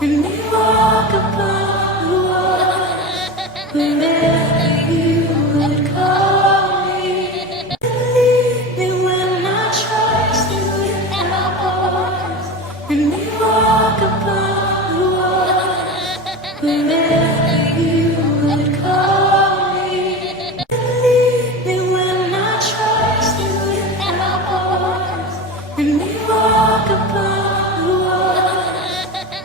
and we walk upon the water wherever you would call me. Believe me when I trust you with my heart, and we walk upon the water wherever you would call me. Believe me when I trust you with my heart, and we walk upon the water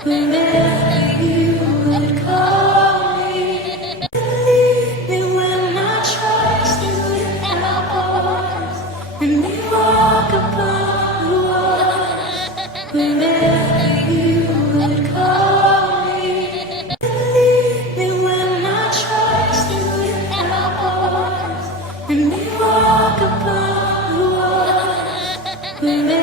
wherever you would call me. Believe me when I trust you with my heart, and we walk upon the water wherever you would call me. Believe me when I trust you with my heart, and we walk upon the water wherever